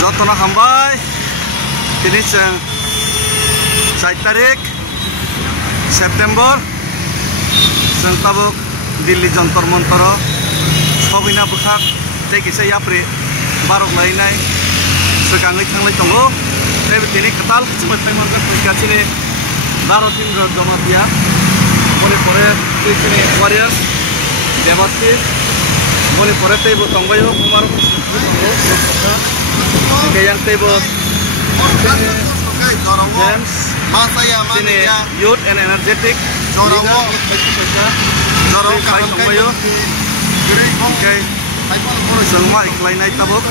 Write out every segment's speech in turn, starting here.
Jotona hambai kini seng 4 tarik September seng tabuk Delhi Jantar Mantoro Sobina bukhak teki se yapri barok lainai sekangai thanglai tongo tebe tini ketal semet tengmangka kachini daro tim jama dia pore tini warriors devasti pore tebo tongbayo kumaro yang tebo James sini youth and energetic tongbayo semua iklan naik tabuk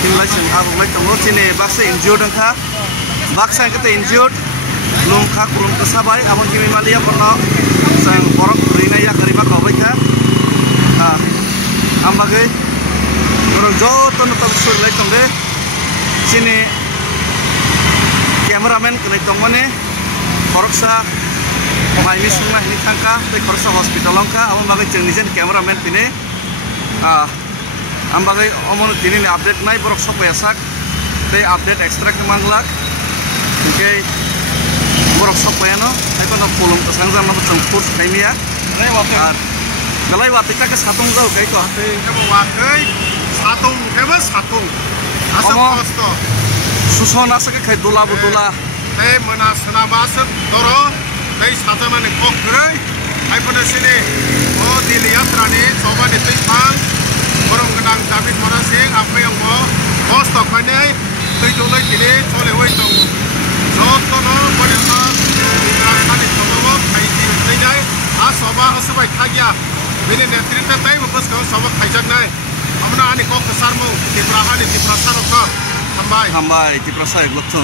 tinggal aku naik tabuk sini baksa injured angka baksa kita injured belum kak belum kesabai abang kimi malia pernah sang borok rina ya karima kau baca ambagai orang jodoh nonton suruh naik tongbe sini kameramen kena tongmane koroksa Mai misuna ini tangka, tapi korsa hospital langka, amun bagai jengnijen cameraman ini, bagai amun ini update naik borok sok besak, tapi update ekstrak kemanglak, oke, borok sok bayano, tapi pada pulung kesangsan nama tempur kami ya, kalau waktu kita ke satung jauh kayak itu, kamu wakai satung, asal kosto, susun asal kayak dola budula, mana senama asal doro. Dari satu mana kok gerai, hai pada sini, oh dilihat rani, coba ditipang, orang kenang David Morasing, apa yang mau, stok mana, tujuh ini, soleh woi tunggu, jodoh no, boleh tak, dikatakan itu mau, kayak ini jai, soba sebaik kaya, ini netrin tapi bos kau soba kajak nai, amna ani kok kesar mau, diperasar apa, hambai diperasar betul.